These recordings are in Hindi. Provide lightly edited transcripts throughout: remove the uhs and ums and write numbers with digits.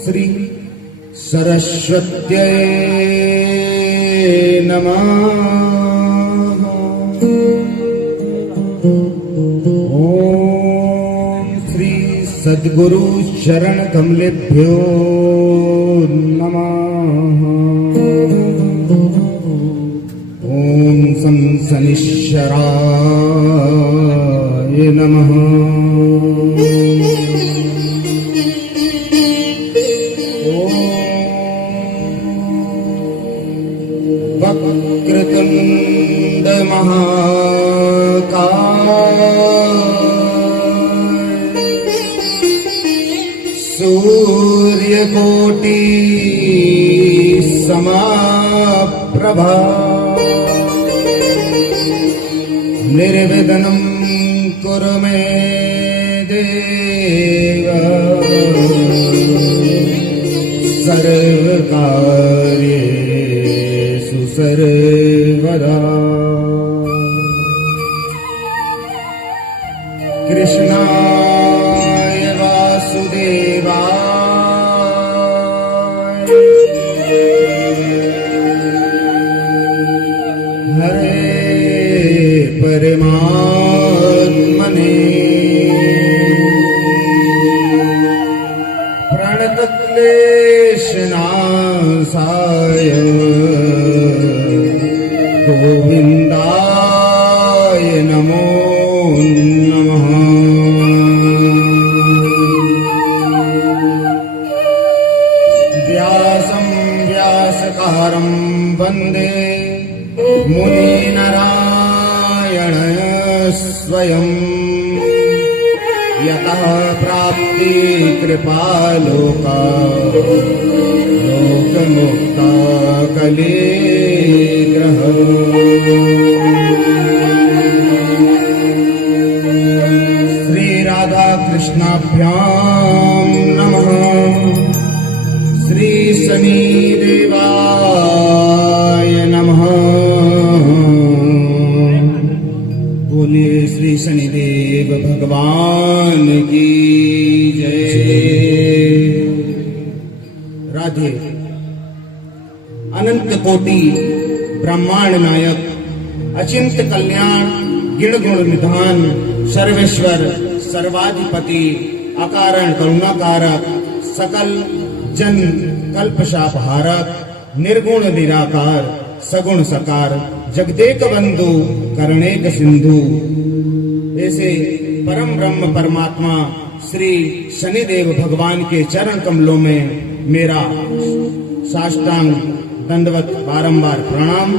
श्री सरस्वत्यै नमः। श्री सद्गुरु शरण कमलेभ्यो नमः। शं शनिश्चराय नमः। वक्रतुंड महाकाय सूर्यकोटि समप्रभा निर्विघ्नं कुरु मे देव सर्वकार्येषु सर्वदा। कृष्णाय वासुदेवाय हरे परमात्मने प्रणतक्लेशनाशाय गोविन्दाय नमो नमः। व्यासं व्यासकारं वन्दे मुनिनारायण स्वयं यतः प्राप्ति कृपालोका लोकमुक्ता कलेग्रह। श्री राधा कृष्णाभ्यां नमः। श्री शनि देवाय नमः। बोलिए श्री शनिदेव भगवान की जय। राधे। अनंत कोटि ब्रह्मांड नायक अचिंत कल्याण गिण गुण निधान सर्वेश्वर सर्वाधिपति अकारण करुणाकारक सकल जन कल्पशापहारक निर्गुण निराकार सगुण सकार जगदेक बंधु करुणेक सिंधु ऐसे परम ब्रह्म परमात्मा श्री शनिदेव भगवान के चरण कमलों में मेरा साष्टांग दंडवत बारंबार प्रणाम।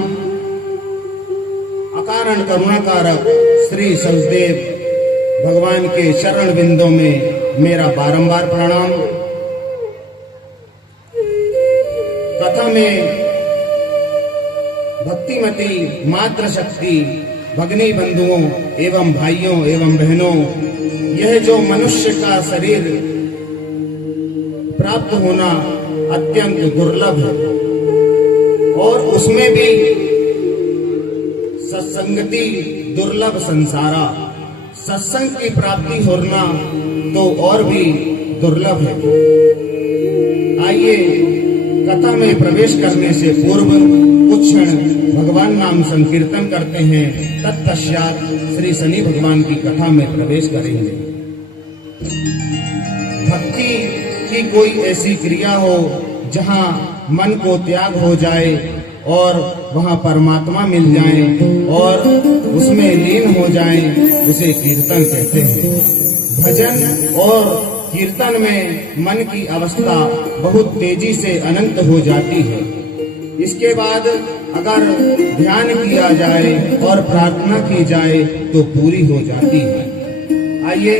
अकारण करुणाकारक श्री सचदेव भगवान के चरण बिंदों में मेरा बारंबार प्रणाम। कथा में भक्तिमती मात्र शक्ति भगनी बंधुओं एवं भाइयों एवं बहनों, यह जो मनुष्य का शरीर प्राप्त होना अत्यंत दुर्लभ है और उसमें भी सत्संगति दुर्लभ संसारा। सत्संग की प्राप्ति होना तो और भी दुर्लभ है। आइए कथा में प्रवेश करने से पूर्व कुछ क्षण भगवान नाम संकीर्तन करते हैं। तत्पश्चात श्री शनि भगवान की कथा में प्रवेश करेंगे। भक्ति की कोई ऐसी क्रिया हो जहां मन को त्याग हो जाए और वहां परमात्मा मिल जाए और उसमें लीन हो जाए, उसे कीर्तन कहते हैं। भजन और कीर्तन में मन की अवस्था बहुत तेजी से अनंत हो जाती है। इसके बाद अगर ध्यान किया जाए और प्रार्थना की जाए तो पूरी हो जाती है। आइए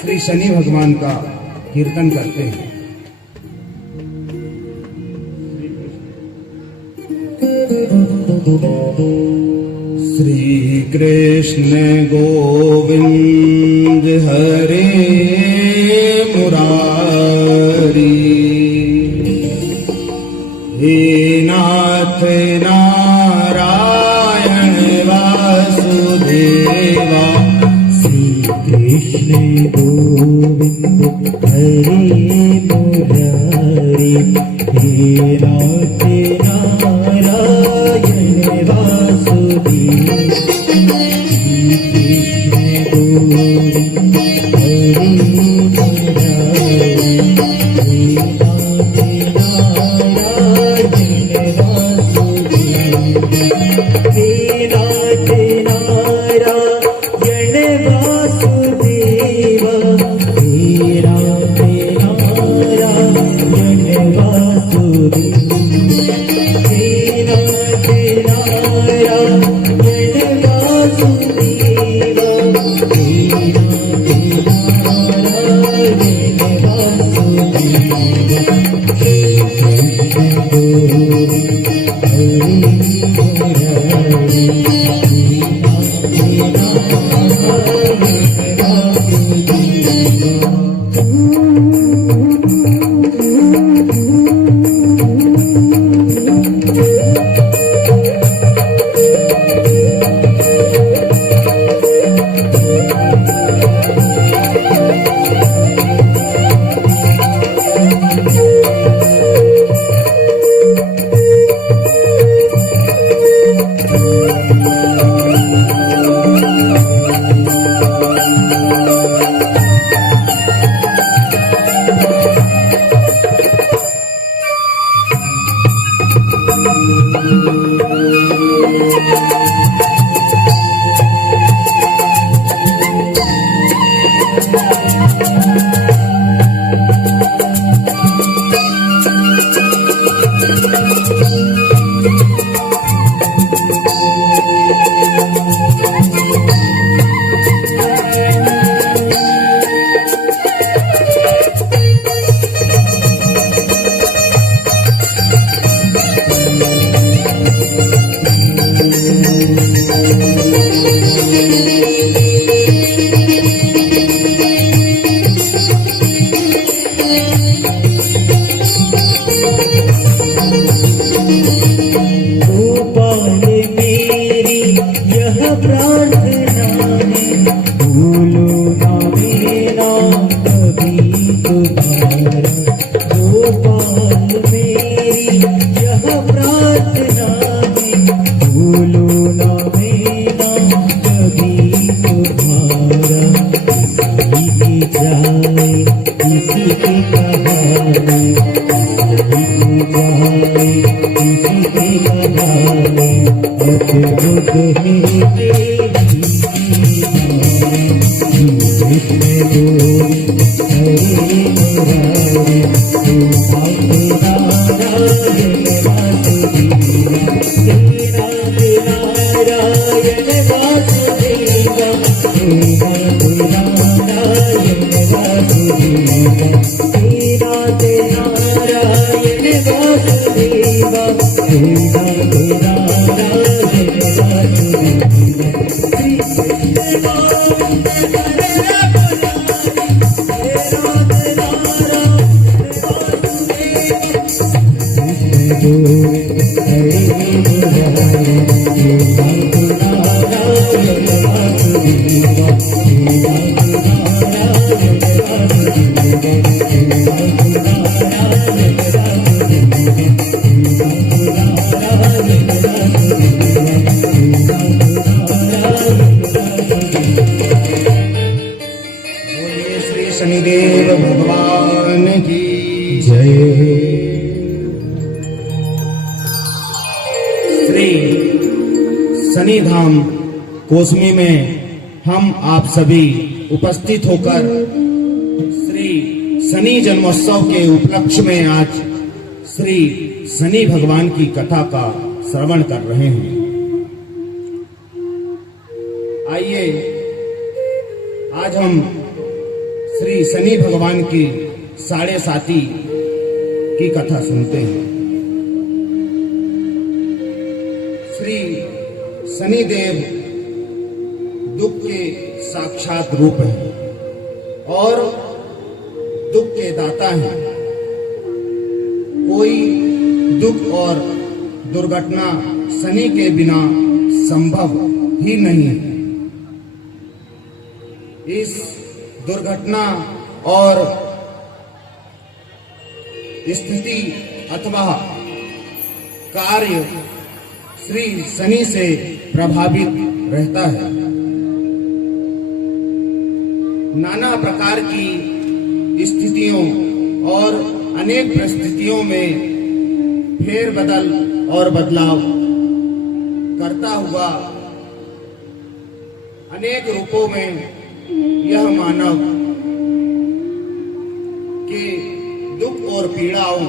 श्री शनि भगवान का कीर्तन करते हैं। श्री कृष्ण गोविंद हरे मुरारी, हे नाथ नारायण वासुदेव देवा। श्री कृष्ण गोविंद हरे मुरारी, हे नाथ नारायण वासुदेव। श्री कृष्ण गोविंद हरे मुरारी, हे नाथ नारायण वासुदेव। हे नाथ नारायण वासुदेव, हे नाथ नारायण वासुदेव। हे नाथ नारायण वासुदेव, हे नाथ नारायण वासुदेव। हे कृष्ण गोविंद हरे मुरारी, हे नाथ नारायण वासुदेव। गोपाल मेरी यह प्रार्थना है, भूलो ना मेरा कभी तुम्हारा। गोपाल मेरी यह प्रार्थना है, भूलो ना मेरा कभी तुम्हारा। किसी की जाए किसी की कहानी, किसी की जाए किसी की कहानी, अद्भुत है तेरी लीलाएं। कृष्ण गोविंद हरे मुरारी, हे नाथ नारायण वासुदेव। हे नाथ नारायण वासुदेव, हे नाथ नारायण वासुदेव। हे नाथ नारायण वासुदेव, हे नाथ नारायण वासुदेव। श्री कृष्ण गोविंद हरे मुरारी, हे नाथ नारायण वासुदेव। कृष्ण गोविंद हरे मुरारी, हे नाथ नारायण वासुदेव। हे नाथ नारायण वासुदेव, हे नाथ नारायण बोलिए श्री शनिदेव भगवान की जय। श्री शनिधाम कोसमी में हम आप सभी उपस्थित होकर श्री शनि जन्मोत्सव के उपलक्ष्य में आज श्री शनि भगवान की कथा का श्रवण कर रहे हैं। आइए आज हम श्री शनि भगवान की 7.5 की कथा सुनते हैं। श्री शनिदेव दुख के साक्षात रूप हैं और दुख के दाता हैं। कोई दुख और दुर्घटना शनि के बिना संभव ही नहीं है। इस दुर्घटना और स्थिति अथवा कार्य श्री शनि से प्रभावित रहता है। नाना प्रकार की स्थितियों और अनेक परिस्थितियों में फेरबदल और बदलाव करता हुआ अनेक रूपों में यह मानव के दुख और पीड़ाओं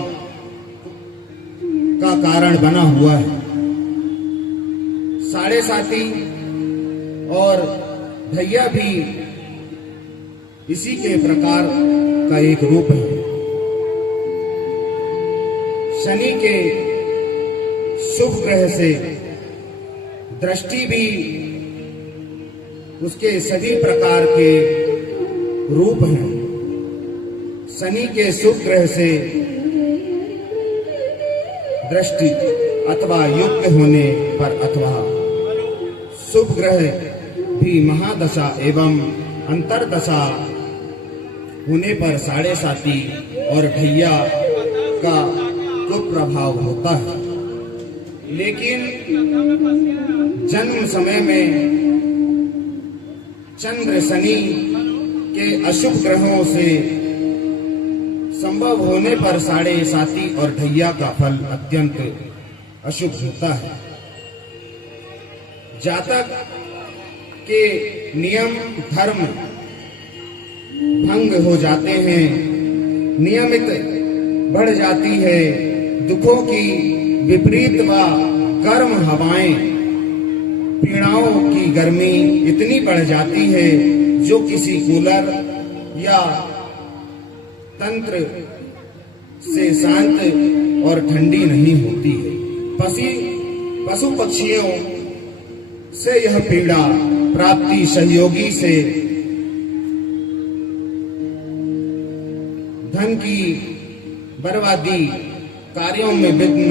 का कारण बना हुआ है। साढ़े साथी और ढैया भी इसी के प्रकार का एक रूप है। शनि के शुभ ग्रह से दृष्टि भी उसके सभी प्रकार के रूप हैं। शनि के शुभ ग्रह से दृष्टि अथवा युक्त होने पर अथवा शुभ ग्रह भी महादशा एवं अंतरदशा होने पर साढ़े साथी और ढैया का कुप्रभाव होता है। लेकिन जन्म समय में चंद्र शनि के अशुभ ग्रहों से संभव होने पर साढ़े साथी और ढैया का फल अत्यंत अशुभ होता है। जातक के नियम धर्म भंग हो जाते हैं, नियमित बढ़ जाती है, दुखों की विपरीत व गर्म हवाएं, पीड़ाओं की गर्मी इतनी बढ़ जाती है जो किसी कूलर या तंत्र से शांत और ठंडी नहीं होती है। पशु पक्षियों से यह पीड़ा प्राप्ति सहयोगी से धन की बर्बादी, कार्यों में विघ्न,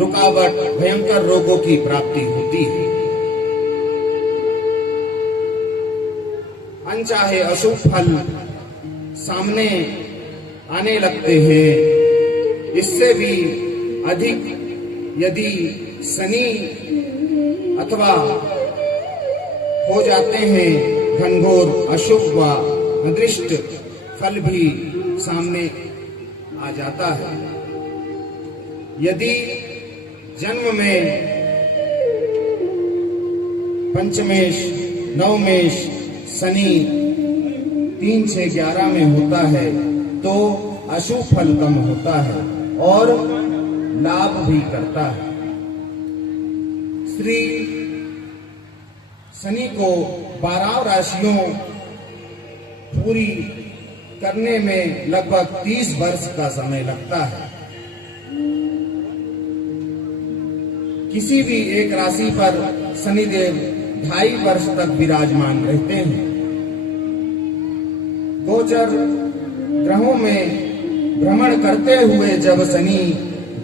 रुकावट, भयंकर रोगों की प्राप्ति होती है। अनचाहे अशुभ फल सामने आने लगते हैं। इससे भी अधिक यदि शनि अथवा हो जाते हैं, घनघोर अशुभ व अदृष्ट फल भी सामने आ जाता है। यदि जन्म में पंचमेश, नवमेश शनि 3, 6, 11 में होता है तो अशुभ फल कम होता है और लाभ भी करता है। श्री शनि को 12 राशियों पूरी करने में लगभग 30 वर्ष का समय लगता है। किसी भी एक राशि पर शनिदेव 2.5 वर्ष तक विराजमान रहते हैं। गोचर ग्रहों में भ्रमण करते हुए जब शनि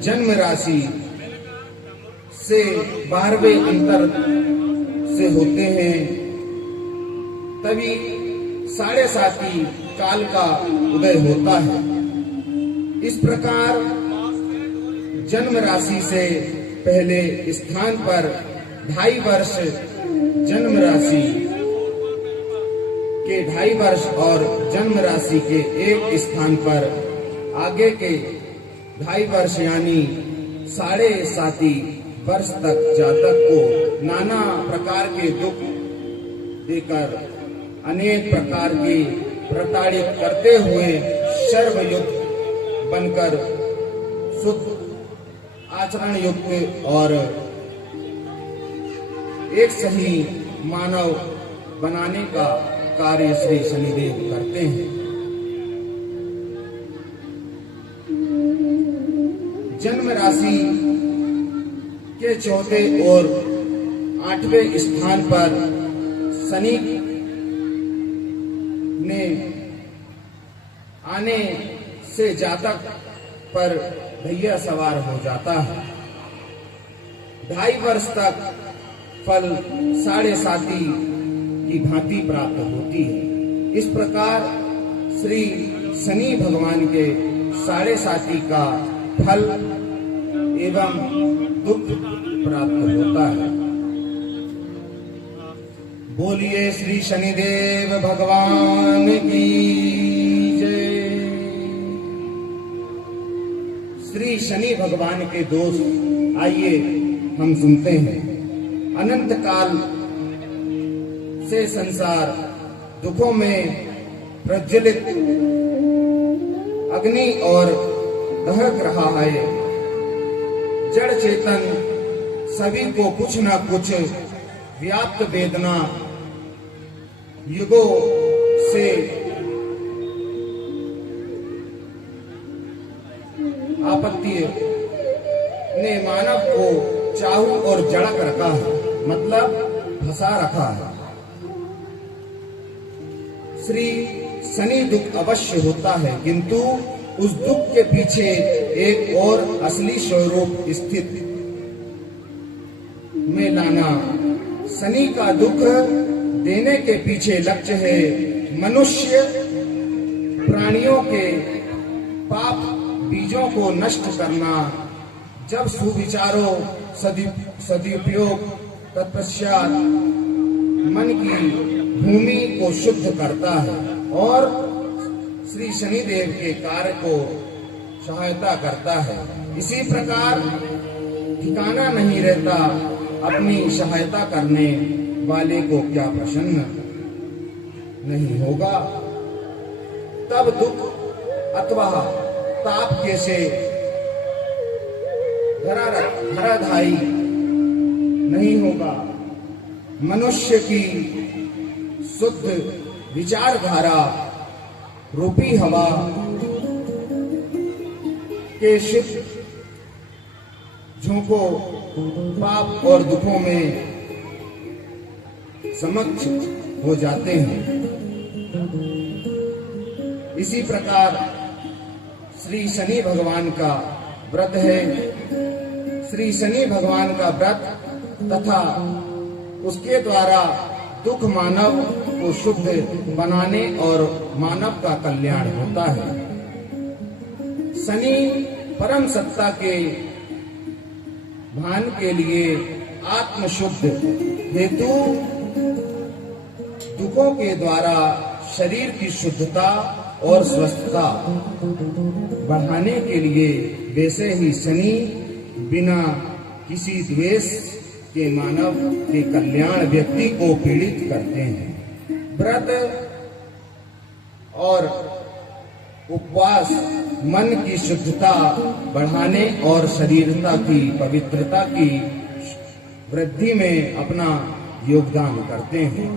जन्म राशि से 12वें अंतर से होते हैं, तभी साढ़े साथी काल का उदय होता है। इस प्रकार जन्म राशि से पहले स्थान पर 2.5 वर्ष, जन्म राशि के 2.5 वर्ष और जन्म राशि के एक स्थान पर आगे के 2.5 वर्ष यानी साढ़े साथी वर्ष तक जातक को नाना प्रकार के दुख देकर अनेक प्रकार की प्रताड़ित करते हुए सर्वयुक्त बनकर शुद्ध आचरण युक्त और एक सही मानव बनाने का कार्य श्री शनिदेव करते हैं। जन्म राशि के 4थे और 8वें स्थान पर शनि ने आने से जातक पर ढैया सवार हो जाता है। 2.5 वर्ष तक फल साढ़े साथी की भांति प्राप्त होती है। इस प्रकार श्री शनि भगवान के साढ़े साती का फल एवं दुख प्राप्त होता है। बोलिए श्री शनिदेव भगवान की जय। श्री शनि भगवान के दोष आइए हम सुनते हैं। अनंत काल से संसार दुखों में प्रज्वलित अग्नि और दहक रहा है। जड़ चेतन सभी को कुछ न कुछ व्याप्त वेदना युगों से आपत्ति ने मानव को चाहू और जड़क रखा है, मतलब फंसा रखा है। श्री शनि दुख अवश्य होता है, किंतु उस दुख के पीछे एक और असली स्वरूप स्थित में लाना। शनि का दुख देने के पीछे लक्ष्य है मनुष्य प्राणियों के पाप बीजों को नष्ट करना। जब सुविचारों सदुपयोग तत्पश्चात मन की भूमि को शुद्ध करता है और श्री शनिदेव के कार्य को सहायता करता है। इसी प्रकार ठिकाना नहीं रहता, अपनी सहायता करने वाले को क्या प्रसन्न नहीं होगा। तब दुख अथवा ताप कैसे धराधारी नहीं होगा। मनुष्य की शुद्ध विचारधारा रूपी हवा के शुद्ध झोंकों पाप और दुखों में समक्ष हो जाते हैं। इसी प्रकार श्री शनि भगवान का व्रत है। श्री शनि भगवान का व्रत तथा उसके द्वारा दुख मानव को शुद्ध बनाने और मानव का कल्याण होता है। शनि परम सत्ता के भान के लिए आत्मशुद्ध हेतु दुखों के द्वारा शरीर की शुद्धता और स्वस्थता बढ़ाने के लिए वैसे ही शनि बिना किसी द्वेष के मानव के कल्याण व्यक्ति को पीड़ित करते हैं। व्रत और उपवास मन की शुद्धता बढ़ाने और शरीरता की पवित्रता की वृद्धि में अपना योगदान करते हैं।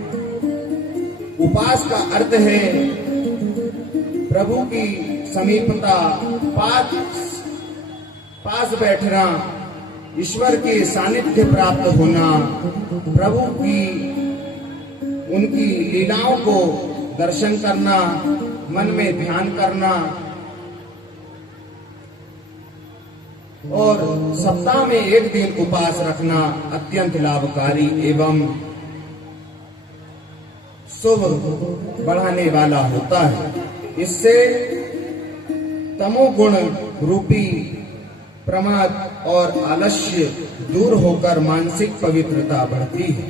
उपवास का अर्थ है प्रभु की समीपता, पास बैठना, ईश्वर के सानिध्य प्राप्त होना, प्रभु की उनकी लीलाओं को दर्शन करना, मन में ध्यान करना और सप्ताह में एक दिन उपवास रखना अत्यंत लाभकारी एवं शुभ बढ़ाने वाला होता है। इससे तमोगुण रूपी प्रमाद और आलस्य दूर होकर मानसिक पवित्रता बढ़ती है।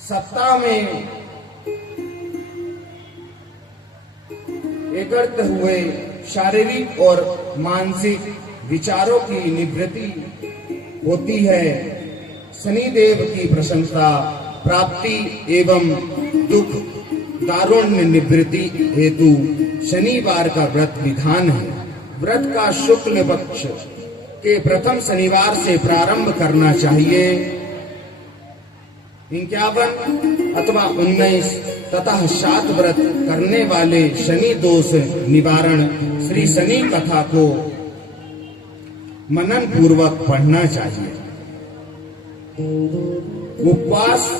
सप्ताह में एकत्रित हुए शारीरिक और मानसिक विचारों की निवृत्ति होती है। शनिदेव की प्रशंसा प्राप्ति एवं दुख दारुण्य निवृत्ति हेतु शनिवार का व्रत विधान है। व्रत का शुक्ल पक्ष के प्रथम शनिवार से प्रारंभ करना चाहिए। 51 अथवा 19 तथा 7 व्रत करने वाले शनि दोष निवारण श्री शनि कथा को मनन पूर्वक पढ़ना चाहिए। उपवास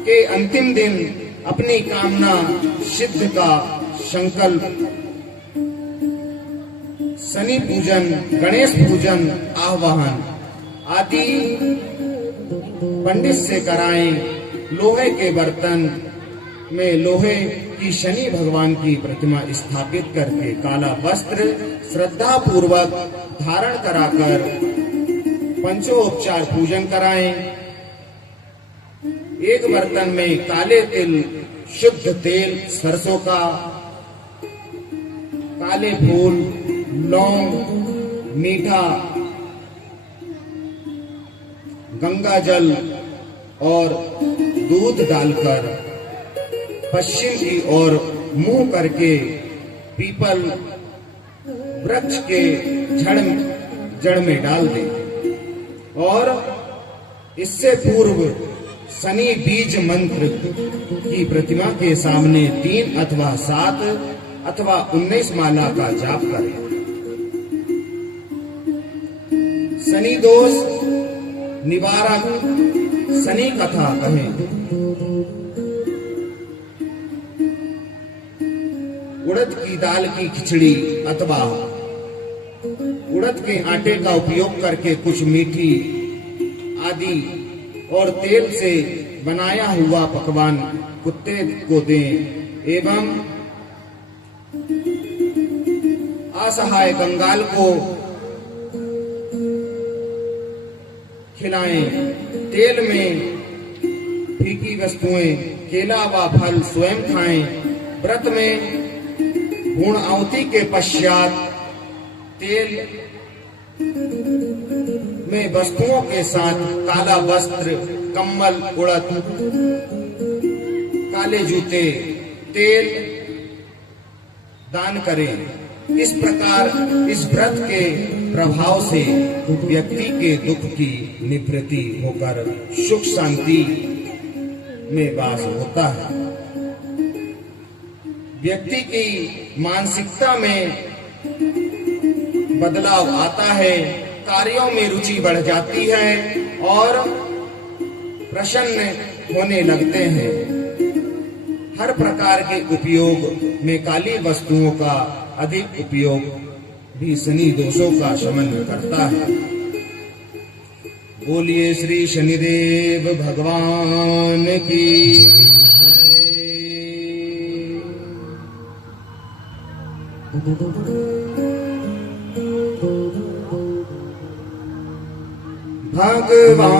के अंतिम दिन अपनी कामना सिद्ध का संकल्प शनि पूजन, गणेश पूजन, आह्वान आदि पंडित से कराएं। लोहे के बर्तन में लोहे की शनि भगवान की प्रतिमा स्थापित करके काला वस्त्र श्रद्धा पूर्वक धारण कराकर पंचोपचार पूजन कराएं। एक बर्तन में काले तिल, शुद्ध तेल सरसों का, काले फूल, लौंग, मीठा, गंगा जल और दूध डालकर पश्चिम की ओर मुंह करके पीपल वृक्ष के जड़ में डाल दें और इससे पूर्व शनि बीज मंत्र की प्रतिमा के सामने 3 अथवा 7 अथवा 19 माला का जाप करें। शनि दोष निवारक शनि कथा कहें। उड़द की दाल की खिचड़ी अथवा उड़द के आटे का उपयोग करके कुछ मीठी आदि और तेल से बनाया हुआ पकवान कुत्ते को दें एवं असहाय कंगाल को खिलाएं। तेल में फीकी वस्तुएं, केला व फल स्वयं खाएं। व्रत में पूर्ण आहुति के पश्चात तेल में वस्तुओं के साथ काला वस्त्र, कम्बल, उड़द, काले जूते, तेल दान करें। इस प्रकार इस व्रत के प्रभाव से व्यक्ति के दुख की निवृत्ति होकर सुख शांति में वास होता है। व्यक्ति की मानसिकता में बदलाव आता है, कार्यों में रुचि बढ़ जाती है और प्रसन्न होने लगते हैं। हर प्रकार के उपयोग में काली वस्तुओं का अधिक उपयोग भी शनि दोषों का शमन करता है। बोलिए श्री शनिदेव भगवान की।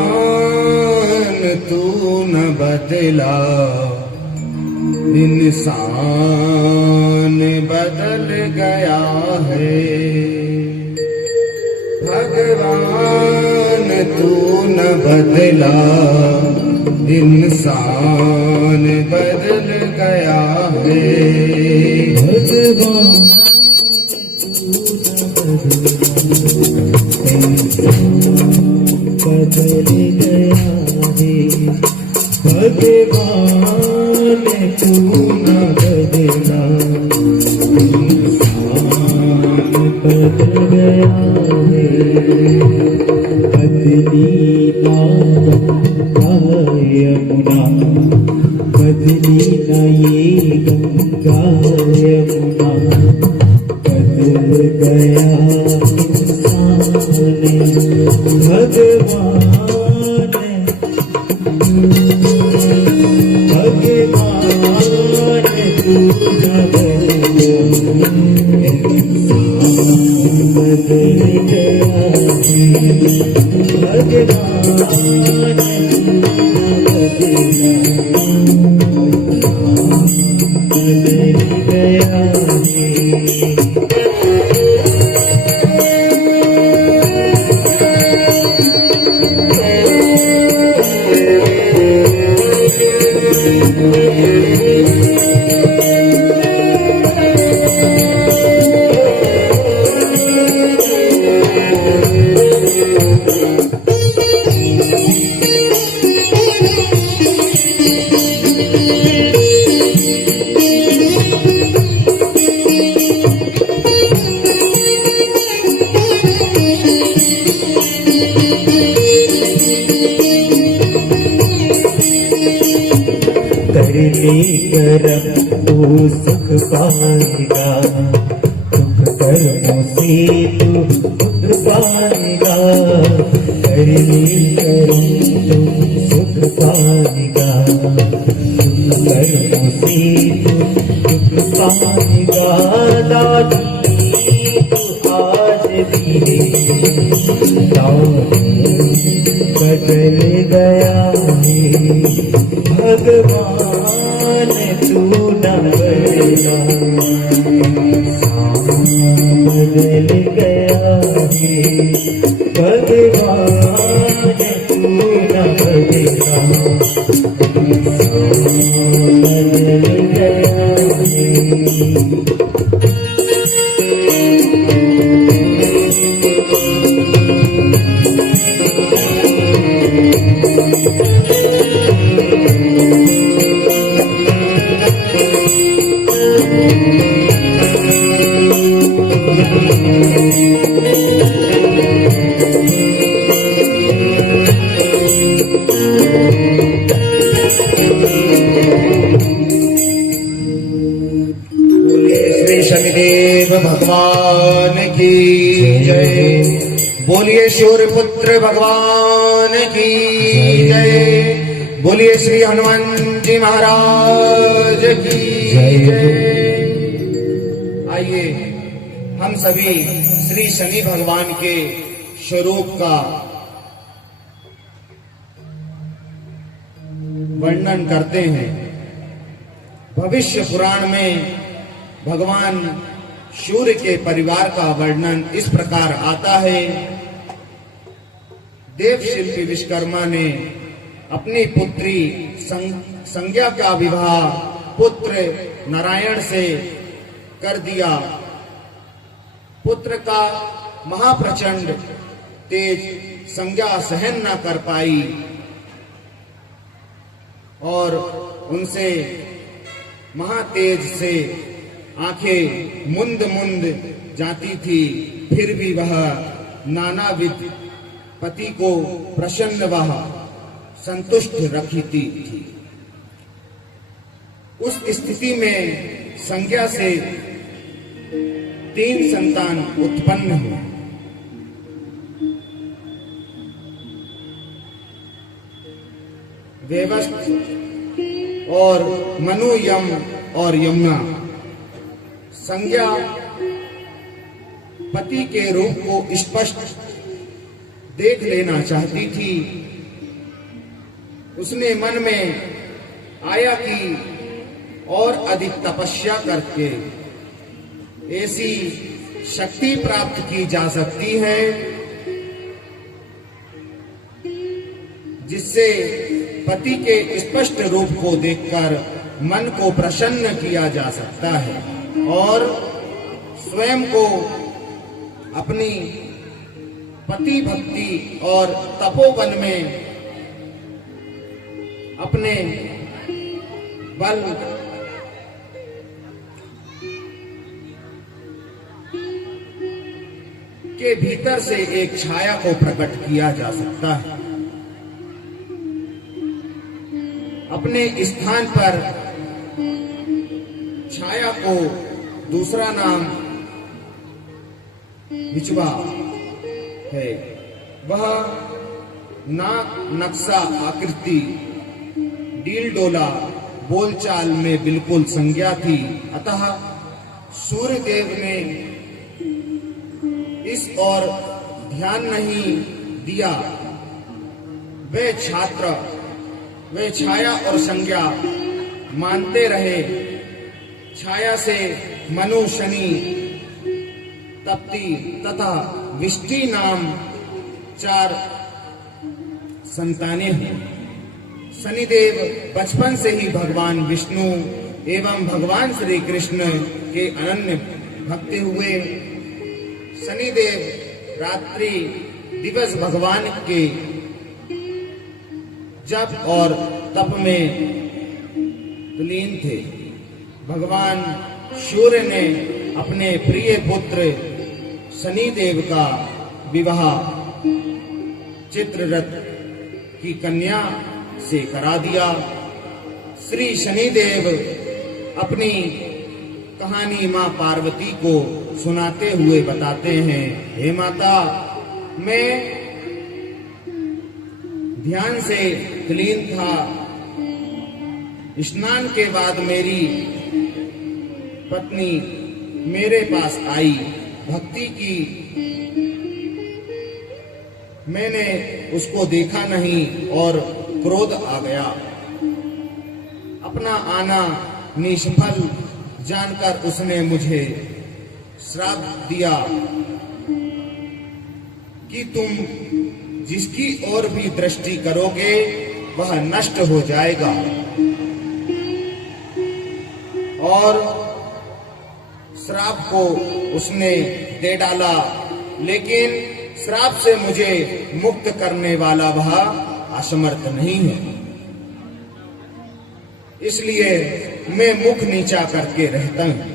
भगवान तू न बदला, इंसान बदल गया है। भगवान तू न बदला, इंसान बदल गया है। भगवान बदल गया है। भगवान तू न बदला, इंसान बदल गया है। बदली ना गंगा यमुना, बदली ना ये गंगा यमुना, बदल गया इंसान। भगवान तू न बदला, इंसान बदल गया है। भगवान बदल गया है। करने करम तू सुख पाएगा, सुख कर्मों से तू सुख पाएगा। करने करम तू सुख पाएगा, कर्मों से तू दुख पाएगा दादी तू आज भी बदल गया है भगवान तू न बदला बदल गया है भगवान तू न बदला बदल गया है शनिदेव भगवान की जय। बोलिए सूर्यपुत्र भगवान की जय। बोलिए श्री हनुमान जी महाराज की जय। आइए हम सभी श्री शनि भगवान के स्वरूप का वर्णन करते हैं। भविष्य पुराण में भगवान सूर्य के परिवार का वर्णन इस प्रकार आता है। देव शिल्पी विश्वकर्मा ने अपनी पुत्री संज्ञा का विवाह पुत्र नारायण से कर दिया। पुत्र का महाप्रचंड तेज संज्ञा सहन न कर पाई और उनसे महातेज से आंखें मुंद मुंद जाती थी। फिर भी वह नानाविध पति को प्रसन्न व संतुष्ट रखती थी। उस स्थिति में संज्ञा से 3 संतान उत्पन्न हुए। देवस्थ और मनु, यम और यमुना। संज्ञा पति के रूप को स्पष्ट देख लेना चाहती थी। उसने मन में आया कि और अधिक तपस्या करके ऐसी शक्ति प्राप्त की जा सकती है जिससे पति के स्पष्ट रूप को देखकर मन को प्रसन्न किया जा सकता है और स्वयं को अपनी पति भक्ति और तपोवन में अपने बल के भीतर से एक छाया को प्रकट किया जा सकता है। अपने स्थान पर छाया को दूसरा नाम विचवा है। वह नाक, नक्शा, आकृति, डील डोला, बोलचाल में बिल्कुल संज्ञा थी। अतः सूर्यदेव ने इस ओर ध्यान नहीं दिया। वे छाया और संज्ञा मानते रहे। छाया से मनु, शनि, तप्ती तथा विष्टि नाम 4 संतानें हैं। शनिदेव बचपन से ही भगवान विष्णु एवं भगवान श्री कृष्ण के अनन्य भक्त हुए। शनिदेव रात्रि दिवस भगवान के जप और तप में लीन थे। भगवान सूर्य ने अपने प्रिय पुत्र शनिदेव का विवाह चित्ररथ की कन्या से करा दिया। श्री शनिदेव अपनी कहानी मां पार्वती को सुनाते हुए बताते हैं, हे माता, मैं ध्यान से लीन था स्नान के बाद मेरी पत्नी मेरे पास आई, भक्ति की। मैंने उसको देखा नहीं और क्रोध आ गया। अपना आना निष्फल जानकर उसने मुझे श्राप दिया कि तुम जिसकी ओर भी दृष्टि करोगे वह नष्ट हो जाएगा। और श्राप को उसने दे डाला, लेकिन श्राप से मुझे मुक्त करने वाला वह असमर्थ नहीं है। इसलिए मैं मुख नीचा करके रहता हूं,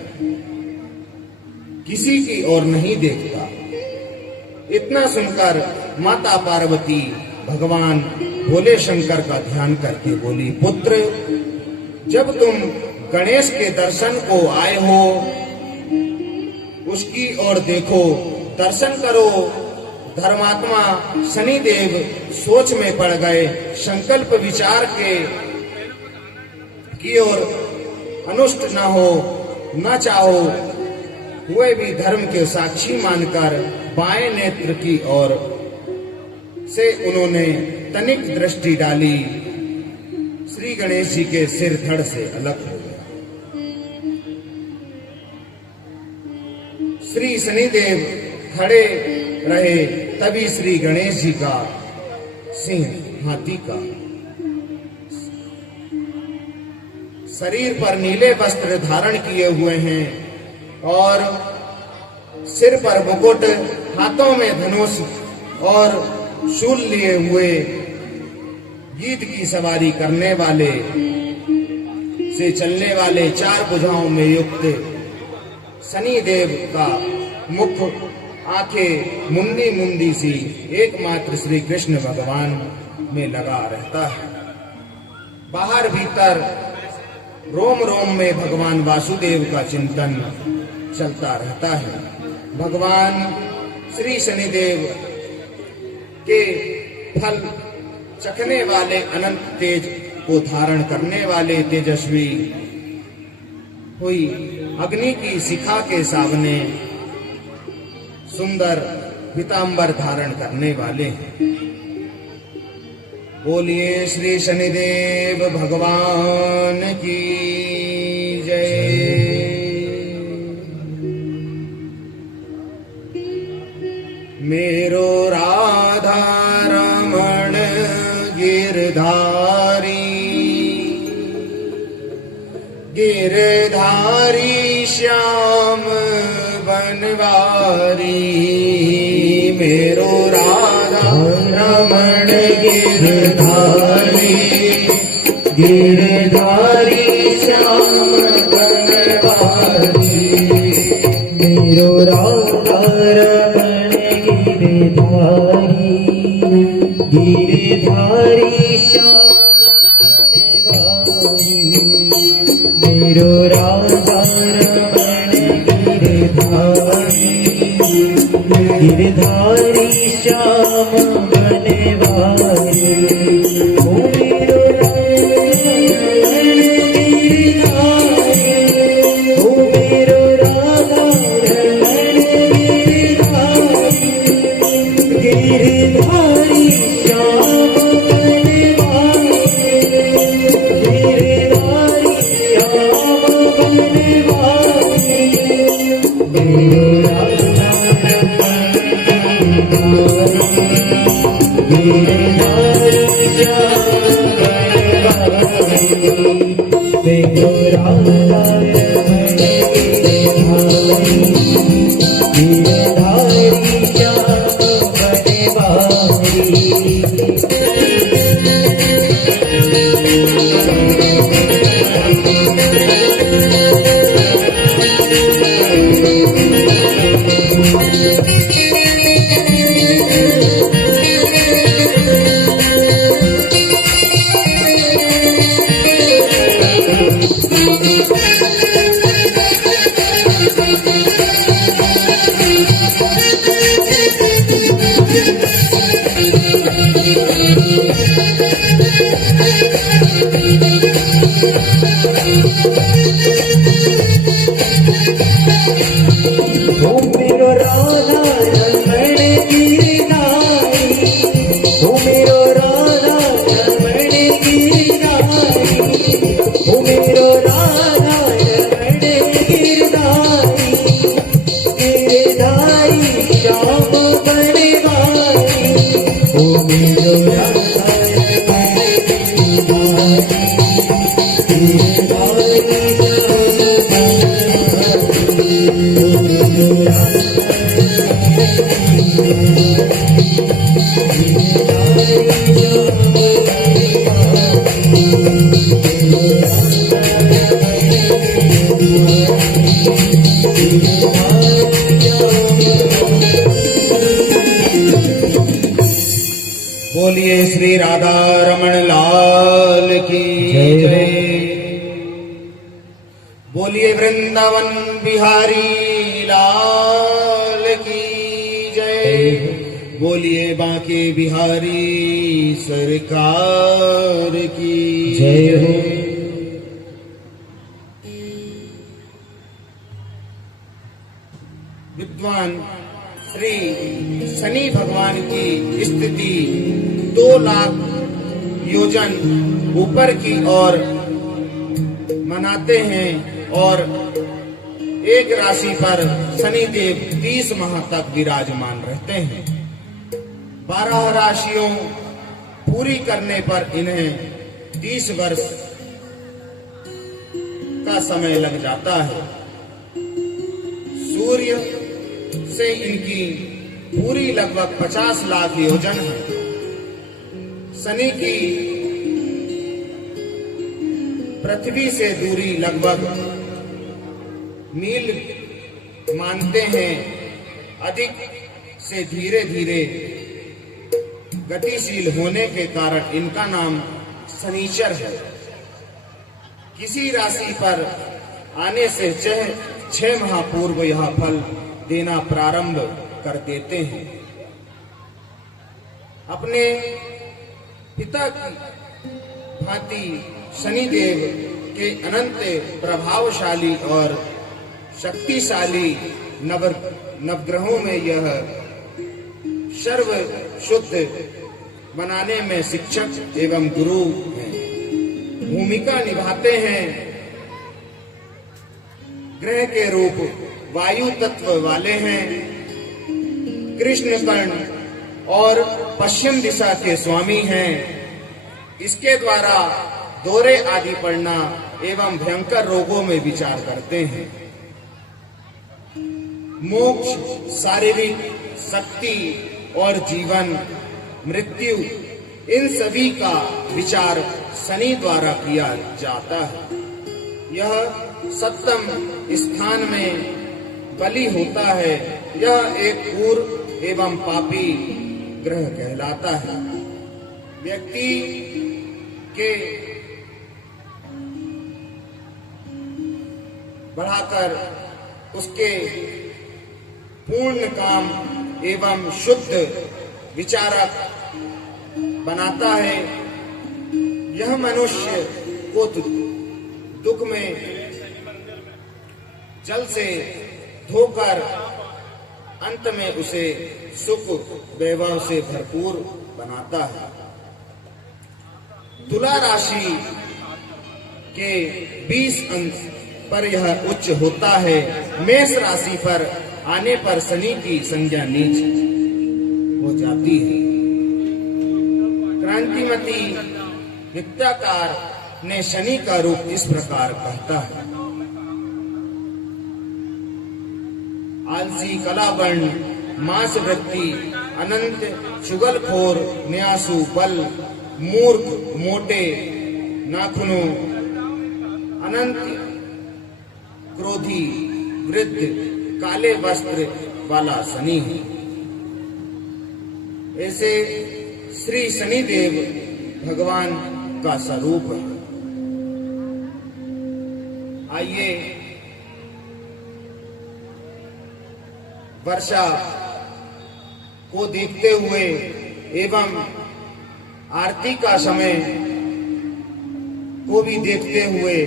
किसी की ओर नहीं देखता। इतना सुनकर माता पार्वती भगवान भोले शंकर का ध्यान करके बोली, पुत्र, जब तुम गणेश के दर्शन को आए हो, उसकी ओर देखो, दर्शन करो। धर्मात्मा शनिदेव सोच में पड़ गए, संकल्प विचार के की ओर अनुष्ट न हो, न चाहो, हुए भी धर्म के साक्षी मानकर बाएं नेत्र की ओर से उन्होंने तनिक दृष्टि डाली। श्री गणेश जी के सिर धड़ से अलग हो गया। श्री शनिदेव खड़े रहे, तभी श्री गणेश जी का सिंह हाथी का, शरीर पर नीले वस्त्र धारण किए हुए हैं और सिर पर मुकुट, हाथों में धनुष और शूल लिए हुए, गीत की सवारी करने वाले से चलने वाले, चार भुजाओं में युक्त शनिदेव का मुख, आंखें मुंदी मुंदी सी एकमात्र श्री कृष्ण भगवान में लगा रहता है। बाहर भीतर रोम रोम में भगवान वासुदेव का चिंतन चलता रहता है। भगवान श्री शनिदेव के फल चखने वाले, अनंत तेज को धारण करने वाले, तेजस्वी हुई अग्नि की शिखा के सामने सुंदर पीतांबर धारण करने वाले हैं। बोलिए श्री शनिदेव भगवान की जय। मेरो राधा रमण गिरधारी, गिरधारी श्याम बनवारी। मेरो राधा रमण गिरधारी, गिरधारी श्याम बनवारी। मेरो राधा रमण गिरधारी, गिरधारी श्याम बनवारी। मेरो राधा रमण गिरधारी, गिरधारी श्याम बनवारी। ओ मेरो राधा रमण गिरधारी, गिरधारी श्याम बनवारी। गिरधारी श्याम बनवारी। मेरो राधा गिरधारी श्याम बनवारी। मेरो राधा रमण गिरधारी, गिरधारी श्याम बनवारी। ओ मेरो राधा रमण गिरधारी, ओ मेरो राधा रमण गिरधारी, ओ मेरो राधा रमण गिरधारी, गिरधारी श्याम बनवारी, ओ मेरो राधा रमण गिरधारी, बोलिए श्री राधा रमण लाल की जय। बोलिए वृंदावन बिहारी लाल की जय। बोलिए बांके बिहारी सरकार की जय हो। विद्वान श्री शनि भगवान की स्थिति 2 लाख योजन ऊपर की ओर मनाते हैं और एक राशि पर शनि देव 30 माह तक विराजमान रहते हैं। 12 राशियों पूरी करने पर इन्हें 30 वर्ष का समय लग जाता है। सूर्य से इनकी पूरी लगभग 50 लाख योजन है। शनि की पृथ्वी से दूरी लगभग मील मानते हैं। अधिक से धीरे धीरे गतिशील होने के कारण इनका नाम शनिचर है। किसी राशि पर आने से 6 माह पूर्व यह फल देना प्रारंभ कर देते हैं। अपने पिता की भांति शनिदेव के अनंत प्रभावशाली और शक्तिशाली नवग्रहों में यह सर्व शुद्ध बनाने में शिक्षक एवं गुरु हैं। भूमिका निभाते हैं। ग्रह के रूप वायु तत्व वाले हैं। कृष्ण कर्ण और पश्चिम दिशा के स्वामी हैं। इसके द्वारा दौरे आदि पड़ना एवं भयंकर रोगों में विचार करते हैं। मोक्ष, शारीरिक शक्ति और जीवन, मृत्यु, इन सभी का विचार शनि द्वारा किया जाता है। यह सप्तम स्थान में बलि होता है। यह एक क्रूर एवं पापी ग्रह कहलाता है। व्यक्ति के बढ़ाकर उसके पूर्ण काम एवं शुद्ध विचारक बनाता है। यह मनुष्य को दुख में जल से धोकर अंत में उसे सुख वैभव से भरपूर बनाता है। तुला राशि के 20 अंश पर यह उच्च होता है। मेष राशि पर आने पर शनि की संज्ञा नीच हो जाती है। क्रांतिमती विद्याकार ने शनि का रूप इस प्रकार कहता है। आलसी, कलावर्ण, मांस वृत्ति, अनंत, चुगलखोर, न्यासु, बल, मूर्ख, मोटे नाखूनों, अनंत क्रोधी, वृद्ध, काले वस्त्र वाला शनि है। ऐसे श्री शनिदेव भगवान का स्वरूप है। आइए वर्षा को देखते हुए एवं आरती का समय को भी देखते हुए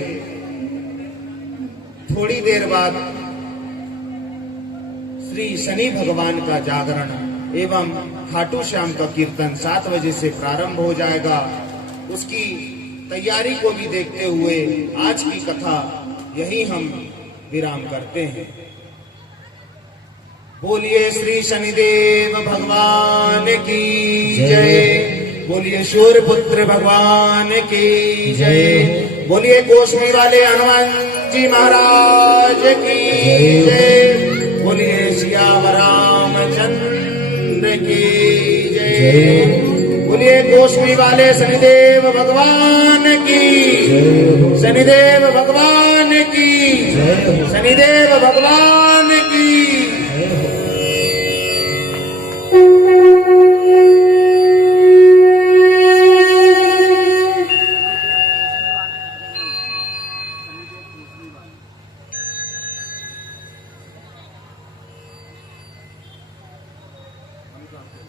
थोड़ी देर बाद श्री शनि भगवान का जागरण एवं खाटू श्याम का कीर्तन 7 बजे से प्रारंभ हो जाएगा। उसकी तैयारी को भी देखते हुए आज की कथा यही हम विराम करते हैं। बोलिए श्री शनिदेव भगवान की जय। बोलिए सूर्यपुत्र भगवान की जय। बोलिए कोसमी वाले हनुमान जी महाराज की जय। बोलिए सियावर रामचंद्र की जय। बोलिए कोसमी वाले शनिदेव भगवान की, शनिदेव भगवान की, शनिदेव भगवान की। करते हैं।